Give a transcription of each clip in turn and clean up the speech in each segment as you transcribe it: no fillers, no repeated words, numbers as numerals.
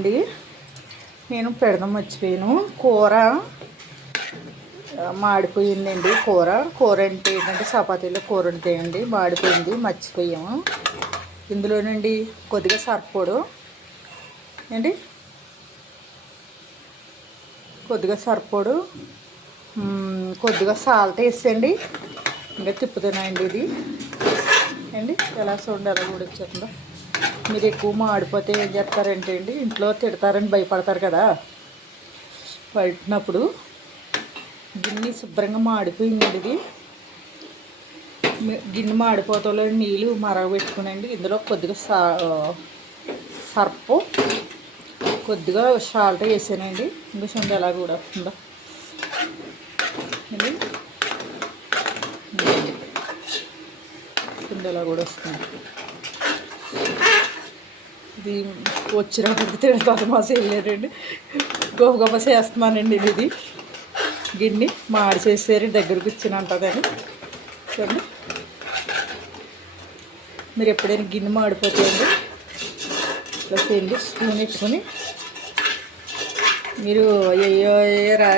అండి నేను పెడదాం మర్చిపోయాను. కూర మాడిపోయిందండి. కూర అంటే ఏంటంటే చపాతీలో కూర ఉంటాయండి. మాడిపోయింది, మర్చిపోయాము. ఇందులోనండి కొద్దిగా సర్పొడు అండి, కొద్దిగా సర్పొడు, కొద్దిగా సాల్ట్ వేసండి. ఇంకా తిప్పుతున్నాయండి ఇది అండి. ఎలా చూడండి ఎలా కూడా వచ్చేస్తుందో. మీరు ఎక్కువ మాడిపోతే ఏం చేస్తారంటే అండి, ఇంట్లో తిడతారని భయపడతారు కదా. పట్టినప్పుడు గిన్నె శుభ్రంగా మాడిపోయిందండి. ఇది గిన్నె మాడిపోతలో నీళ్ళు మరగబెట్టుకునండి. ఇందులో కొద్దిగా సర్పు, కొద్దిగా సాల్ట్ వేసానండి. ఇంకా చూడండి ఎలా కూడా వస్తుందో ఇది. చూడండి ఎలా కూడా వస్తుంది. ఇది వచ్చినప్పుడు తిడతాను మా చేయలేదండి. గొప్ప చేస్తున్నానండి. ఇది గిన్నె మాడి చేసేసరి దగ్గరకు ఇచ్చినంటుందని. చూడండి, మీరు ఎప్పుడైనా గిన్నె మాడిపోతాయండి ఇట్లా చేయండి. స్పూన్ ఎట్టుకొని మీరు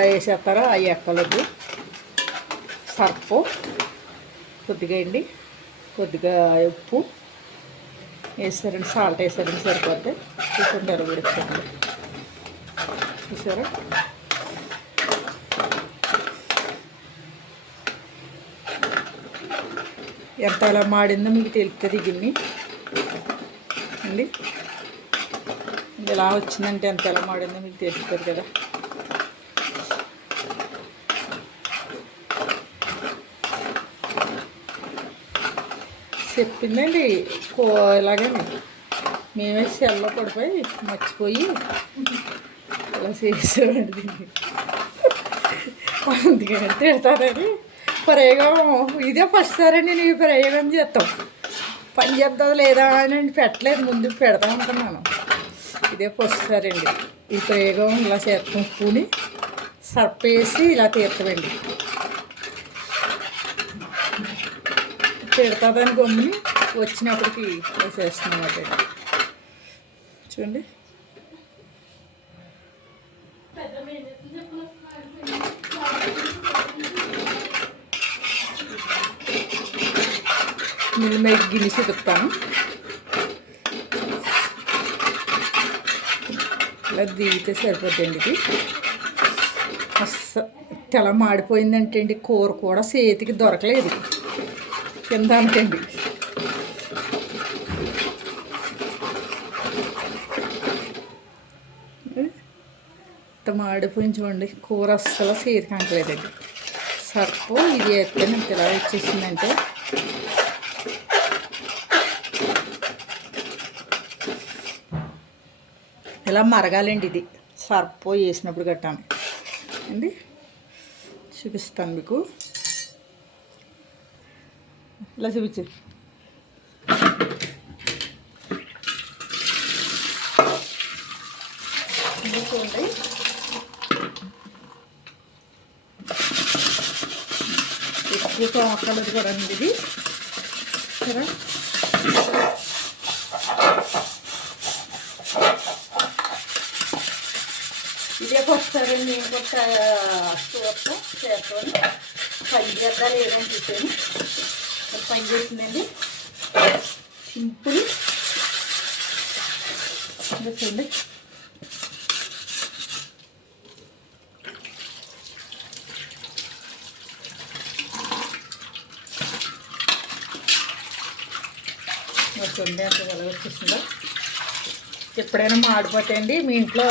వేసేస్తారో అవి ఎక్కలొద్దు. సర్పు కొద్దిగా అండి, కొద్దిగా ఉప్పు వేస్తారండి, సాల్ట్ వేస్తారండి, సరిపోతే. చూసండి ఎలా ఉడికింది చూసారా. ఎంత ఎలా మాడిందో మీకు తెలుస్తుంది గిన్నె అండి. ఎలా వచ్చిందంటే ఎంత ఎలా మాడిందో మీకు తెలుస్తుంది కదా. చెప్పిందండి ఇలాగని మేమే సెల్లో పడిపోయి మర్చిపోయి అలా చేసామండి దీన్ని. అందుకని తిడతానని ప్రయోగం ఇదే ఫస్ట్ సారి నేను ఈ ప్రయోగం చేస్తాం. పని చేద్దాం లేదా అని పెట్టలేదు, ముందు పెడతాం అనుకున్నాను. ఇదే ఫస్ట్ సారి అండి ఈ ప్రయోగం. ఇలా చేస్తాం, స్పూని సర్పేసి ఇలా తీర్తామండి. పెడతాదని గమ్ముని వచ్చినప్పటికి వేసేస్తున్నామాట. చూడండి నేను మీకు గిన్నె చూపిస్తాను. ఇలా దిగితే సరిపోతుంది. ఇది తెల మాడిపోయిందంటే అండి కూర కూడా చేతికి దొరకలేదు కింద అనుకోండి. ఇంత మాడిపోయింది చూడండి. కూర అస్సలు చేతికి అంటలేదండి. సర్పు ఇది వేస్తే నాకు ఎలా వచ్చేసిందంటే ఇలా మరగాలండి. ఇది సర్పు వేసినప్పుడు గట్టాను అండి. చూపిస్తాను మీకు. ఇలా చూపించు. చూడండి ఎక్కువ తోకలది కూడా అండి ఇది. సరే ఇదే వస్తారండి. నేను కూడా చూస్తాం చేస్తాను. పని చేద్దా లేదని చూసాను. పని చేసిందండి. సింపుల్ చూడండి. చూడండి అంత ఎలా వచ్చేసిందో. ఎప్పుడైనా మాడిపోతాయండి. మీ ఇంట్లో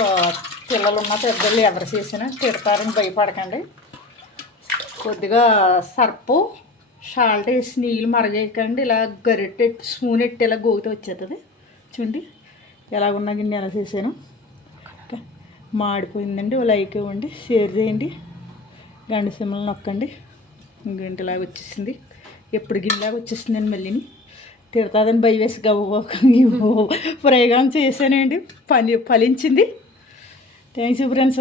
పిల్లలు ఉన్న పెద్దలు ఎవరు చేసినా తిడతారని భయపడకండి. కొద్దిగా సర్పు సాల్ట్ వేసి నీళ్ళు మరగేయకండి. ఇలా గరిటె స్పూన్ ఎట్టి ఇలా గోగితే వచ్చేస్తుంది. చూడండి ఎలాగున్నా గిన్నె ఎలా చేశాను. మాడిపోయిందండి. లైక్ ఇవ్వండి, షేర్ చేయండి, గంట సింబల్ నొక్కండి. ఇంకేంటిలాగా వచ్చేసింది. ఎప్పుడు గిన్నెలాగా వచ్చేసిందండి. మళ్ళీని తిడతాదని భయ వేసి ప్రయోగం చేశానండి. ఫలించింది. Thanks friends.